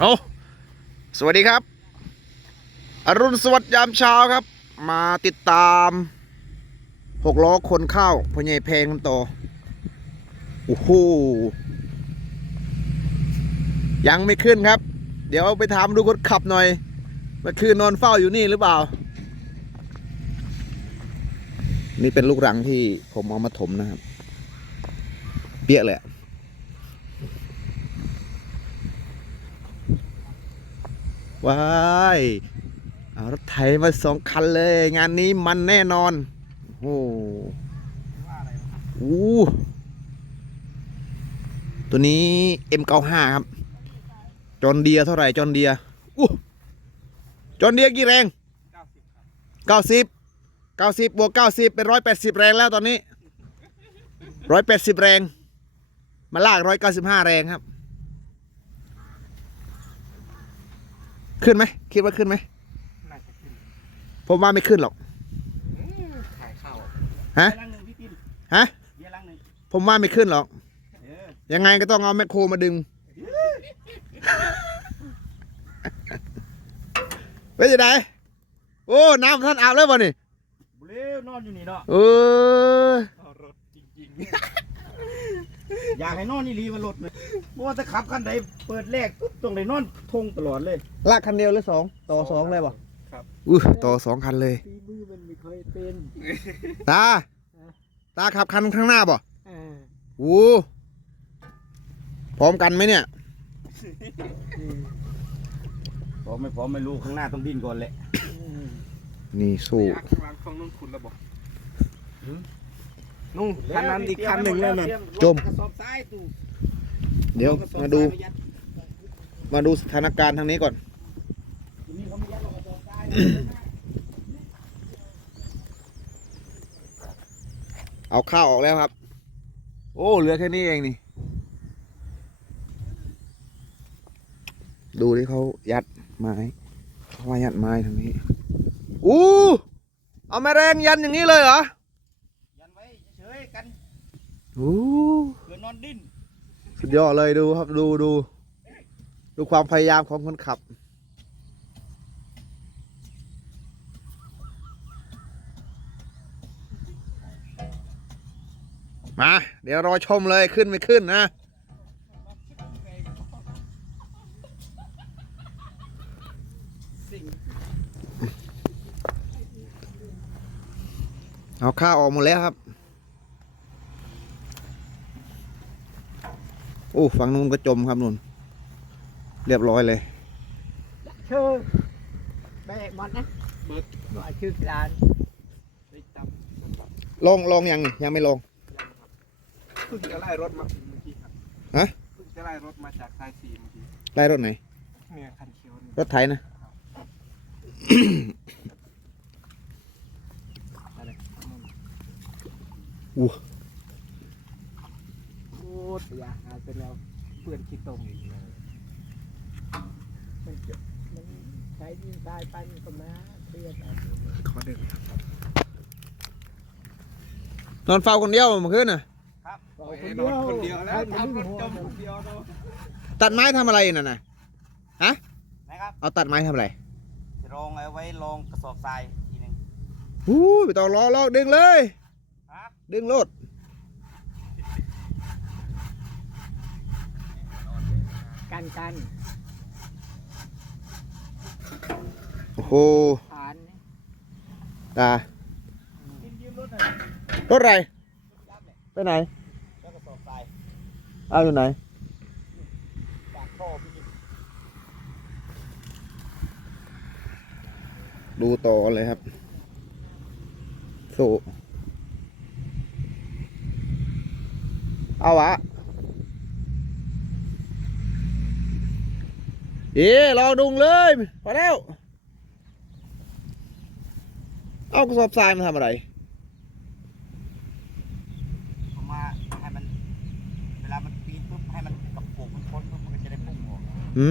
เอาสวัสดีครับ อรุณสวัสดิ์ยามเช้าครับ มาติดตามหกล้อคนเข้าพ่อใหญ่เพลงน้ำโตโอ้โหยังไม่ขึ้นครับ เดี๋ยวไปถามดูคนขับหน่อยเมื่อคืนนอนเฝ้าอยู่นี่หรือเปล่า นี่เป็นลูกรังที่ผมเอามาถมนะครับ เปี้ยเลยอะ ว้ายเอารถไถมาสองคันเลย งานนี้มันแน่นอน โอ้โหอู้ตัวนี้ M95 ครับ จอนเดียเท่าไหร่ จอนเดียอู้จอนเดียกี่แรง 90 90 บวก 90 เป็น 180 แรงแล้วตอนนี้ 180 แรง มาลาก 195 แรงครับ ขึ้นไหมคิดว่าขึ้นไหมน่าจะขึ้นผมว่าไม่ขึ้นหรอกขายข้าวฮะเบียร์ลังหนึ่งพี่ปินฮะ เบียร์ลังหนึ่งผมว่าไม่ขึ้นหรอก เออยังไงก็ต้องเอาแมคโครมาดึงเฮ้ยจะไหนโอ้น้ำท่านอาบแล้วป่ะนี่บุเล่นอนอยู่นี่เนาะเออรถจริงๆ อยากให้นอนนี่รีมันรถเลยเพราะว่าถ้าขับคันใดเปิดแรกปุ๊บตรงไหนนอนทงตลอดเลยลากคันเดียวหรือสองต่อสองเลยป่ะครับอู้ต่อสองคันเลยปีมือมันไม่ค่อยเป็น ตา ตาขับคันข้างหน้าป่ะอ่าอู้พร้อมกันไหมเนี่ยพร้อมไม่พร้อมไม่รู้ข้างหน้าต้องดิ้นก่อนแหละนี่สู้ข้างหลังฝั่งนู้นคุณระบอก นู่นคันนั้นอีกคันหนึ่งแล้วนั่นจม กระสอบทรายตู้เดี๋ยว กระสอบมาดู ทรยไปยัมาดูสถานการณ์ทางนี้ก่อน ทีนี้เขาไม่ยัดหรอกกระสอบทรายเอาข้าวออกแล้วครับ โอ้ เหลือแค่นี้เองนี่ ดูที่เขายัดไม้เขาว่ายัดไม้ทางนี้ อู้ เอาแม่แรงยันอย่างนี้เลยเหรอ ยันไว้เฉยๆกัน อู้เผื่อนอนดิ้นสุดยอดเลยดูครับดูดู ดูความพยายามของคนขับ มา เดี๋ยวรอชมเลยขึ้นไม่ขึ้นนะเอาข้าวออกหมดแล้วครับ โอ้ฝั่งนู้นก็จมครับนุ่น เรียบร้อยเลยเชื่อแบกมันนะเบิกหน่อยชื่อร้านได้จับลองลองยังนี่ยังไม่ลองเพิ่งจะไล่รถมาเมื่อกี้ครับฮะเพิ่งจะไล่รถมาจากสายสีเมื่อกี้ไล่รถไหนเนี่ยคันเขียวนี่รถไถนะอู้ โอ้เสียหายไปแล้วเพื่อนขี้ตรงอีกแล้วมันเจ็บมันใช้ดินทรายไปมันก็มาเครียดเอาขอเดินนอนเฝ้าคนเดียวเมื่อคืนน่ะเอาโอ้ยคนนเดีอนยวคนเดียวแล้วให้มันทำรดึถงหัวจมมันคนเดียวเนาะตัดไม้ทำอะไรน่ะนะนะครับเอาตัดไม้ทำอะไรจะรองเอาไว้รองกระสอบทรายทีหนึง อู้ไปต่อรอลอกดึงเลย ฮะ ดึงรถ กันกันโอ้โหผ่านนี่ตายืมยืมรถหน่อยรถอะไรยับเลยไปไหนแล้วกระสอบทรายเอาอยู่ไหนปากท่อพี่ดูต่อเลยครับสู้เอาวะ เอ๊ะรอดุงเลยพอแล้ว เอากระสอบทรายมาทำอะไรผมมาให้มันเวลามันปีนปุ๊บให้มันกับโปกมันพ้นปุ๊บมันก็จะได้พุ่งออกอื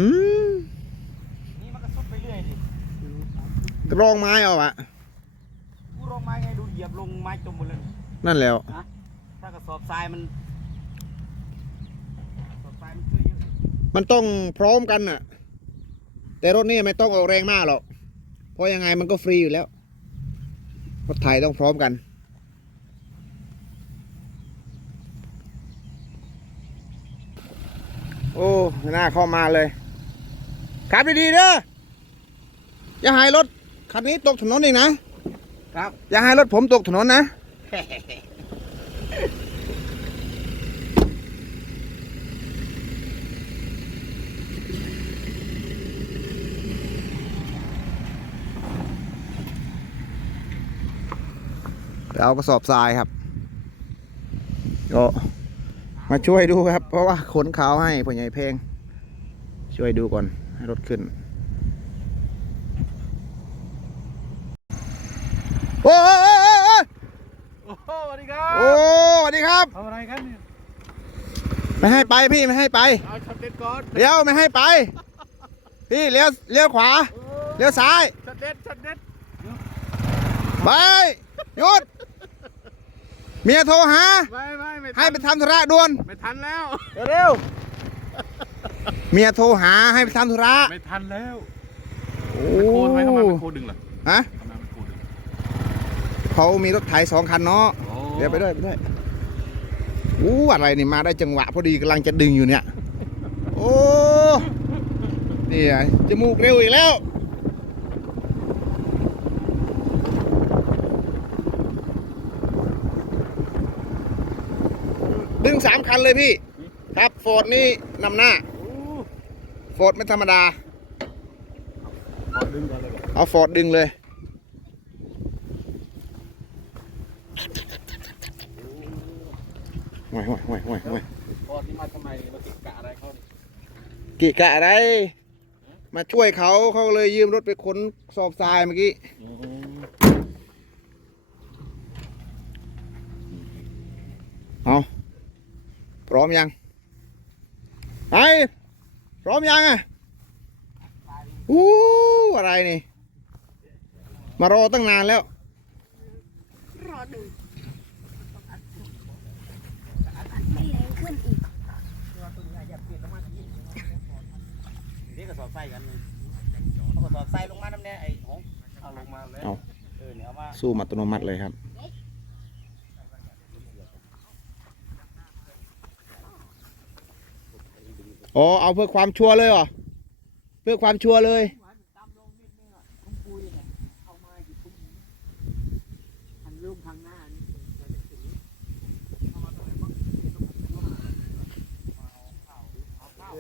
มนี่มันก็สุดไปเรื่อยดิกรองไม้เอาอะกูลงไม้ไงดูเหยียบลงไม้จมหมดเลยนั่นแล้วถ้ากระสอบทรายมันกระสอบทรายมันช่วยเยอะมันต้องพร้อมกันน่ะ แต่รถนี่ไม่ต้องออกแรงมากหรอก เพราะยังไงมันก็ฟรีอยู่แล้ว รถไถต้องพร้อมกัน โอ้หน้าเข้ามาเลยขับดีๆเด้ออย่าให้รถคันนี้ตกถนนอีกนะ ครับ อย่าให้รถผมตกถนนนะ ไปเอากระสอบทรายครับก็มาช่วยดูครับ เพราะว่าขนขาวให้พ่อใหญ่เพลง ช่วยดูก่อนให้รถขึ้น โอ้ยโอ้โหสวัสดีครับโอ้สวัสดีครับทำอะไรกันเนี่ยไม่ให้ไปพี่ไม่ให้ไปเอาช็อตเด็ดก่อนเลี้ยวไม่ให้ไป พี่เลี้ยวเลี้ยวขวาเลี้ยวซ้ายช็อตเด็ดช็อตเด็ดไปหยุด เมียโทรหา ไม่ไม่ไม่ให้ไปทำธุระด่วน ไม่ทันแล้ว เร็วเมียโทรหาให้ไปทำธุระ ไม่ทันแล้วโอ้โคทำไมเข้ามาเป็นโคดึงล่ะฮะทำไมเป็นโคดึงเขามีรถไถสองคันเนาะโอ้เดี๋ยวไปด้วยไปด้วยอู้อะไรนี่มาได้จังหวะพอดีกำลังจะดึงอยู่เนี่ย โอ้นี่ไงจมูกเร็วอีกแล้ว งสามคันเลยพี่ ครับโฟร์ดนี่นำหน้าโฟร์ดไม่ธรรมดาขอดึงก่อนเลยบอกเอาโฟร์ดดึงเลยห่วยห่วยห่วยห่วยห่วยก่อนนี่มาทำไมมาติดกะอะไรเขาเนี่ยกิกะอะไร มาช่วยเขาเขาเลยยืมรถไปขนสอบทรายเมื่อกี้เอาพ ร้อมยังไปพร้อมยังอะอู้อะไรนี่ มารอตั้งนานแล้วรอดูไม่แรงขึ้นอีกนี่กระสอบไส้กันเลยเอากระสอบไส้ลงมาน้ำแน่ไอ้หงเอาลงมาแล้วเอาเออเนี่ยเอามาสู้อัตโนมัติเลยครับ อ๋อเอาเพื่อความชัวร์เลยเหรอเพื่อความชัวร์เลย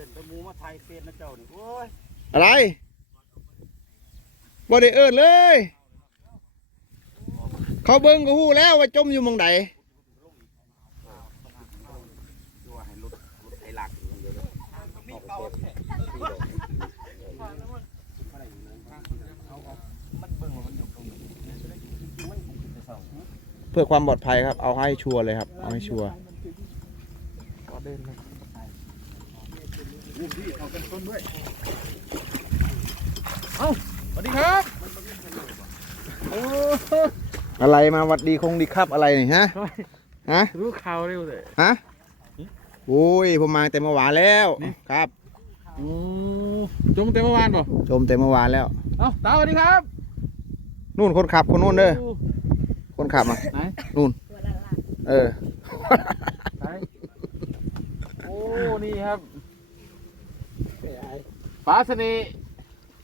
อนไปหมูมาไทยเฟซนะเจ้านี่โอ้ยอะไรบ่ได้เอิ้นเลย เขาเบิ่งก็ฮู้แล้วว่าจมอยู่หมองใดว่าให้รถรถไถหลักอยู่เดี๋ยวเลยมัน เบิ่งว่ามันอยู่ตรงนี้มันคงจะเศร้าเพื่อความปลอดภัยครับ เอาให้ชัวร์เลยครับ เอาให้ชัวร์ก็เดินเลยอู้พี่เอากันต้นด้วยเอ้าสวัสดีครับโอ้อะไรมาหวัดดีคงดีครับอะไรนี่ฮะฮะ รู้ข่าวเร็วเลย ฮะ โอ้ย ผมมาแต่เมื่อวานแล้ว ครับ โอ้จมเต็มเมื่อวานป่ะชมแต่เมื่อวานแล้ว เอ้าตาสวัสดีครับนู่นคนขับคนนู่นเด้อโคนขับอะ ไหนนู่นตัวละลาเออ ไหนโอ้ นี่ครับฟ้าเสน่ห์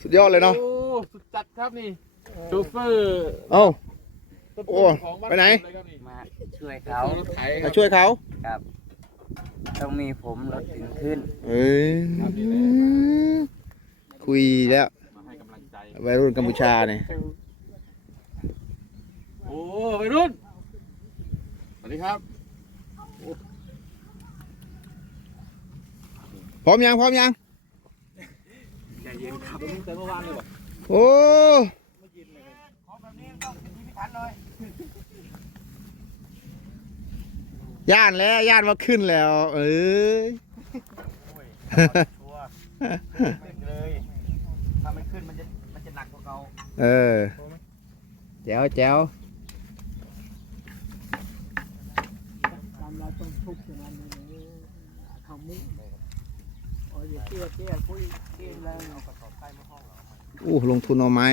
สุดยอดเลยเนาะโอ้สุดจัดครับนี่โชเฟอร์เอ้า ต้นโอ้ของบ้าไปไหน เลยครับนี่มาช่วยเขาเอารถไถคมารับช่วยเขา ต้องมีผมรถถึงขึ้น เอ้ยคุยแล้วมาให้กำลังใจวัยรุ่นกัมพูชาเนี่ย โอ้วัยรุ่น สวัสดีครับ พร้อมยัง พร้อมยัง ใจเย็นครับแต่เมื่อวานเลยบอกโอ้ของแบบนี้ต้องเป็นพิถันหน่อย ย่านแล้วย่านมาขึ้นแล้ว เอ้ยขึ้นเลยถ้าไม่ขึ้นมันจะมันจะหนักกว่าเก่าเออแจ๋วแจ๋วตามเราต้องทุบกันนะทำมุ้งโอ้ยเตี้ยเตี้ยคุยเตี้ยแล้วเอาประกอบใต้มะห้องเหรออู้ลงทุนเอาไม้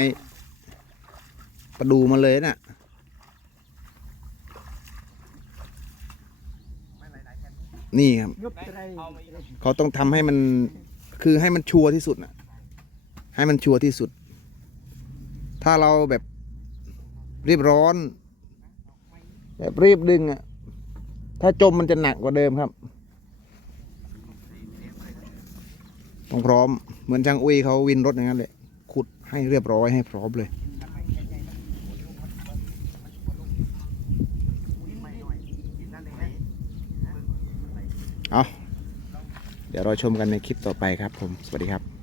ประดูมาเลยน่ะ นี่ครับ เขาต้องทำให้มันคือให้มันชัวร์ที่สุดน่ะให้มันชัวร์ที่สุด ถ้าเราแบบรีบร้อน แบบรีบดึงอะถ้าจมมันจะหนักกว่าเดิมครับต้องพร้อมเหมือนช่างอุ้ยเขาวินรถอย่างนั้นเลยขุดให้เรียบร้อยให้พร้อมเลย เอาเดี๋ยวเราชมกันในคลิปต่อไปครับผม สวัสดีครับ